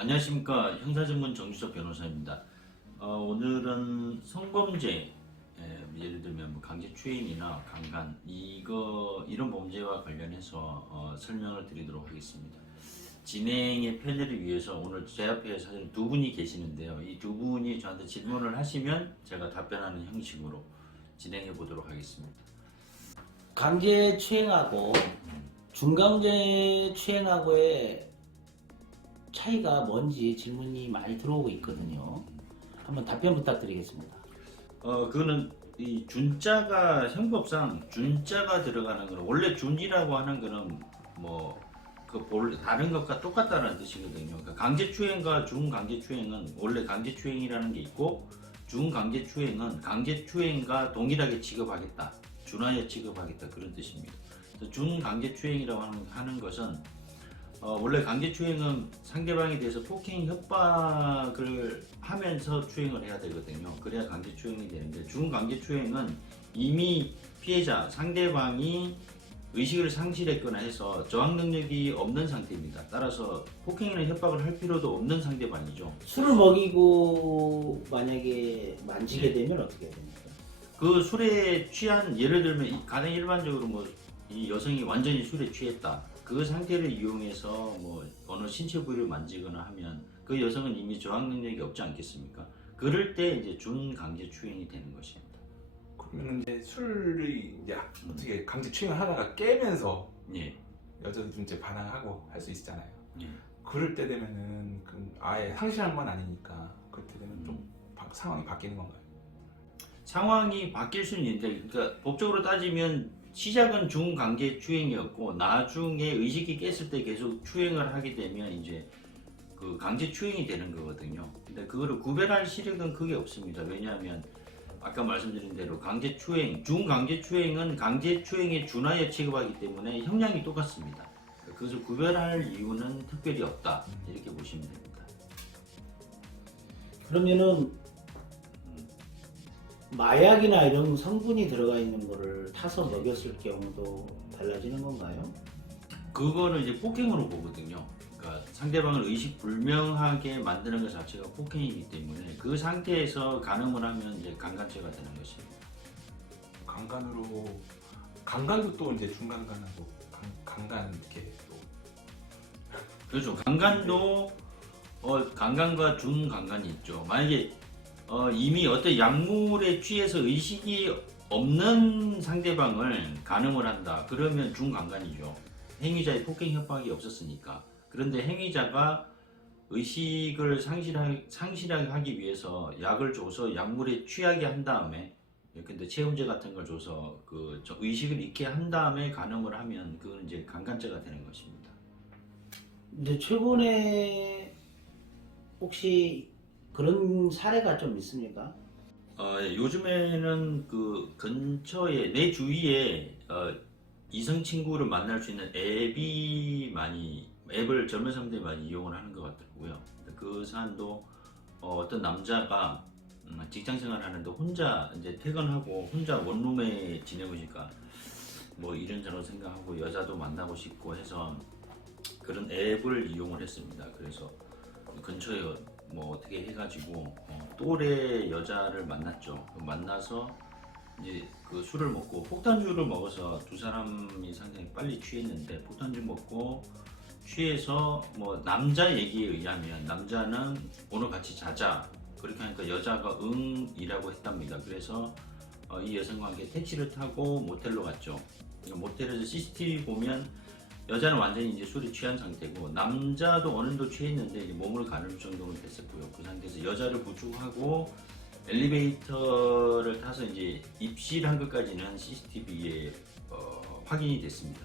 안녕하십니까. 형사전문 정주섭 변호사입니다. 오늘은 성범죄, 예를 들면 뭐 강제추행이나 강간, 이런 범죄와 관련해서 설명을 드리도록 하겠습니다. 진행의 편의를 위해서 오늘 제 앞에 사실 두 분이 계시는데요. 이 두 분이 저한테 질문을 하시면 제가 답변하는 형식으로 진행해 보도록 하겠습니다. 강제 추행하고 중강제 추행하고의 차이가 뭔지 질문이 많이 들어오고 있거든요. 한번 답변 부탁드리겠습니다. 그거는 이 준자가 형법상 준자가 들어가는 거는 원래 준이라고 하는 거는 다른 것과 똑같다는 뜻이거든요. 그러니까 강제추행과 중강제추행은 원래 강제추행이라는 게 있고 중강제추행은 강제추행과 동일하게 취급하겠다, 준하여 취급하겠다 그런 뜻입니다. 그래서 준강제추행이라고 하는 것은 원래 강제추행은 상대방에 대해서 폭행 협박을 하면서 추행을 해야 되거든요. 그래야 강제추행이 되는데 중강제추행은 이미 피해자 상대방이 의식을 상실했거나 해서 저항 능력이 없는 상태입니다. 따라서 폭행이나 협박을 할 필요도 없는 상대방이죠. 술을 먹이고 만약에 만지게 되면 어떻게 됩니까? 그 술에 취한, 예를 들면 가장 일반적으로 이 여성이 완전히 술에 취했다. 그 상태를 이용해서 어느 신체 부위를 만지거나 하면 그 여성은 이미 저항 능력이 없지 않겠습니까? 그럴 때 이제 준강제추행이 되는 것입니다. 그러면 이제 술이 이제 어떻게 강제 추행을 하다가 깨면서 예. 여자도 좀 이제 반항하고 할 수 있잖아요. 예. 그럴 때 되면은 아예 상실한 건 아니니까 그럴 때 되면 좀 상황이 바뀌는 건가요? 상황이 바뀔 수는 있는데, 그러니까 법적으로 따지면 시작은 중강제추행이었고 나중에 의식이 깼을 때 계속 추행을 하게 되면 이제 그 강제추행이 되는 거거든요. 근데 그거를 구별할 시력은 크게 없습니다. 왜냐하면 아까 말씀드린 대로 강제추행, 중강제추행은 강제추행에 준하여 취급하기 때문에 형량이 똑같습니다. 그것을 구별할 이유는 특별히 없다, 이렇게 보시면 됩니다. 그러면은 마약이나 이런 성분이 들어가 있는 거를 타서 먹였을 경우도 달라지는 건가요? 그거는 이제 폭행으로 보거든요. 그러니까 상대방을 의식 불명하게 만드는 것 자체가 폭행이기 때문에 그 상태에서 간음을 하면 이제 강간죄가 되는 것입니다. 강간도 또 이제 중강간하고 강간 이렇게 또 그렇죠. 강간도 강간과 중강간이 있죠. 만약에 이미 어떤 약물에 취해서 의식이 없는 상대방을 간음을 한다. 그러면 중강간이죠. 행위자의 폭행 협박이 없었으니까. 그런데 행위자가 의식을 상실하게 하기 위해서 약을 줘서 약물에 취하게 한 다음에, 근데 체험제 같은 걸 줘서 의식을 잃게 한 다음에 간음을 하면 그건 이제 강간죄가 되는 것입니다. 근데 최근에 혹시 그런 사례가 좀 있습니까? 요즘에는 그 근처에, 내 주위에 이성 친구를 만날 수 있는 앱을 젊은 사람들이 많이 이용을 하는 것 같더라고요. 그 사람도 어떤 남자가 직장 생활 하는데 혼자 이제 퇴근하고 혼자 원룸에 지내보니까 이런저런 생각하고 여자도 만나고 싶고 해서 그런 앱을 이용을 했습니다. 그래서 근처에 어떻게 해가지고 또래 여자를 만났죠. 만나서 이제 그 술을 먹고 폭탄주를 먹어서 두 사람이 상당히 빨리 취했는데, 폭탄주 먹고 취해서 남자 얘기에 의하면 남자는 오늘 같이 자자 그렇게 하니까 여자가 응이라고 했답니다. 그래서 이 여성과 함께 택시를 타고 모텔로 갔죠. 모텔에서 CCTV 보면 여자는 완전히 이제 술에 취한 상태고 남자도 어느 정도 취했는데 이제 몸을 가눌 정도는 됐었고요. 그 상태에서 여자를 부축하고 엘리베이터를 타서 이제 입실한 것까지는 CCTV에 확인이 됐습니다.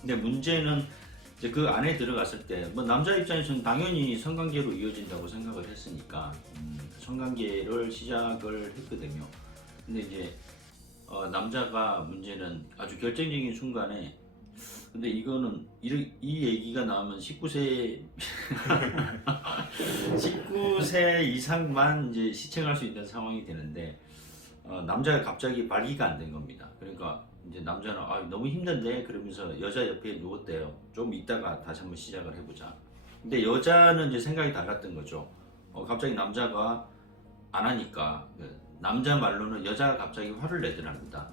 근데 문제는 이제 그 안에 들어갔을 때 남자 입장에서는 당연히 성관계로 이어진다고 생각을 했으니까 성관계를 시작을 했거든요. 근데 이제 남자가 문제는 아주 결정적인 순간에, 근데 이거는 이 얘기가 나오면 19세 이상만 이제 시청할 수 있는 상황이 되는데 남자가 갑자기 발기가 안 된 겁니다. 그러니까 이제 남자는 너무 힘든데 그러면서 여자 옆에 누웠대요. 좀 이따가 다시 한번 시작을 해보자. 근데 여자는 이제 생각이 달랐던 거죠. 갑자기 남자가 안 하니까 남자 말로는 여자가 갑자기 화를 내더랍니다.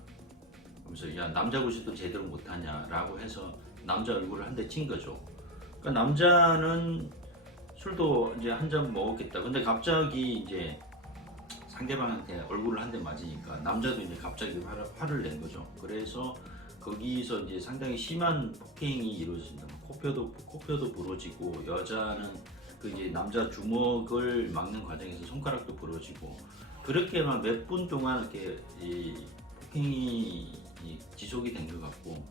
그래서 야 남자 구실도 제대로 못하냐라고 해서 남자 얼굴을 한 대 친 거죠. 그러니까 남자는 술도 이제 한 잔 먹었겠다. 근데 갑자기 이제 상대방한테 얼굴을 한 대 맞으니까 남자도 이제 갑자기 화를 낸 거죠. 그래서 거기서 이제 상당히 심한 폭행이 이루어진다. 코뼈도 부러지고 여자는 그 이제 남자 주먹을 막는 과정에서 손가락도 부러지고 그렇게만 몇 분 동안 이렇게 이 폭행이 지속이 된 것 같고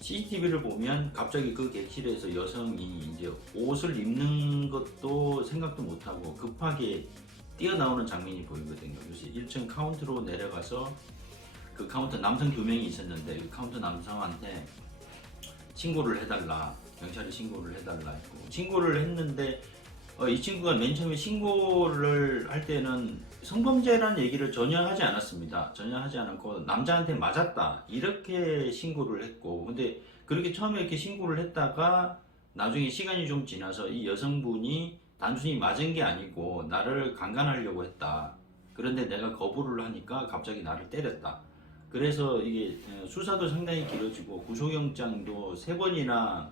CCTV를 보면 갑자기 그 객실에서 여성이 이제 옷을 입는 것도 생각도 못하고 급하게 뛰어나오는 장면이 보이거든요. 그래서 1층 카운터로 내려가서 그 카운터 남성 2명이 있었는데 그 카운터 남성한테 신고를 해달라, 경찰에 신고를 해달라 했고 신고를 했는데 이 친구가 맨 처음에 신고를 할 때는 성범죄라는 얘기를 전혀 하지 않았습니다. 전혀 하지 않았고 남자한테 맞았다 이렇게 신고를 했고 근데 그렇게 처음에 이렇게 신고를 했다가 나중에 시간이 좀 지나서 이 여성분이 단순히 맞은 게 아니고 나를 강간하려고 했다. 그런데 내가 거부를 하니까 갑자기 나를 때렸다. 그래서 이게 수사도 상당히 길어지고 구속영장도 3번이나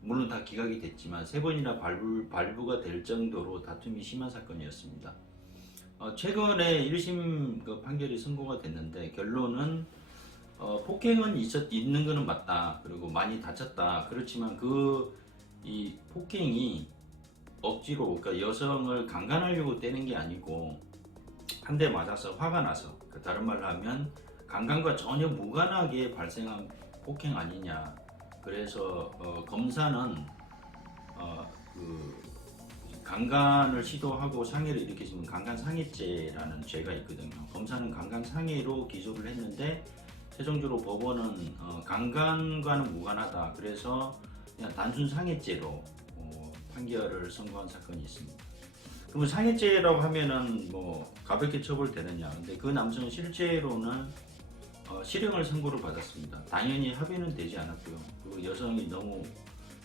물론 다 기각이 됐지만 3번이나 발부가 될 정도로 다툼이 심한 사건이었습니다. 최근에 1심 그 판결이 선고가 됐는데 결론은 폭행은 있는 거는 맞다. 그리고 많이 다쳤다. 그렇지만 이 폭행이 억지로 그러니까 여성을 강간하려고 때린 게 아니고 한 대 맞아서 화가 나서 다른 말로 하면 강간과 전혀 무관하게 발생한 폭행 아니냐. 그래서 검사는 그 강간을 시도하고 상해를 일으키시면 강간상해죄라는 죄가 있거든요. 검사는 강간상해로 기소를 했는데 최종적으로 법원은 강간과는 무관하다. 그래서 그냥 단순 상해죄로 판결을 선고한 사건이 있습니다. 그러면 상해죄라고 하면은 뭐 가볍게 처벌되느냐? 근데 그 남성은 실제로는 실형을 선고를 받았습니다. 당연히 합의는 되지 않았고요. 그 여성이 너무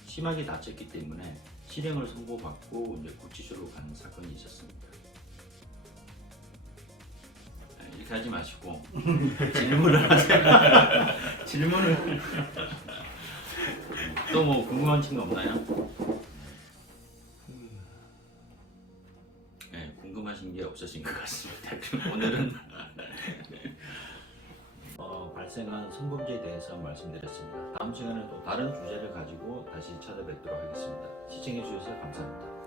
심하게 다쳤기 때문에 실형을 선고받고 이제 구치소로 간 사건이 있었습니다. 이렇게 하지 마시고 질문을 하세요. 질문을 또 뭐 궁금한 친구 없나요? 네, 궁금하신 게 없으신 것 같습니다. 그럼 오늘은 발생한 성범죄에 대해서 말씀드렸습니다. 다음 시간에 또 다른 주제를 가지고 다시 찾아뵙도록 하겠습니다. 시청해 주셔서 감사합니다.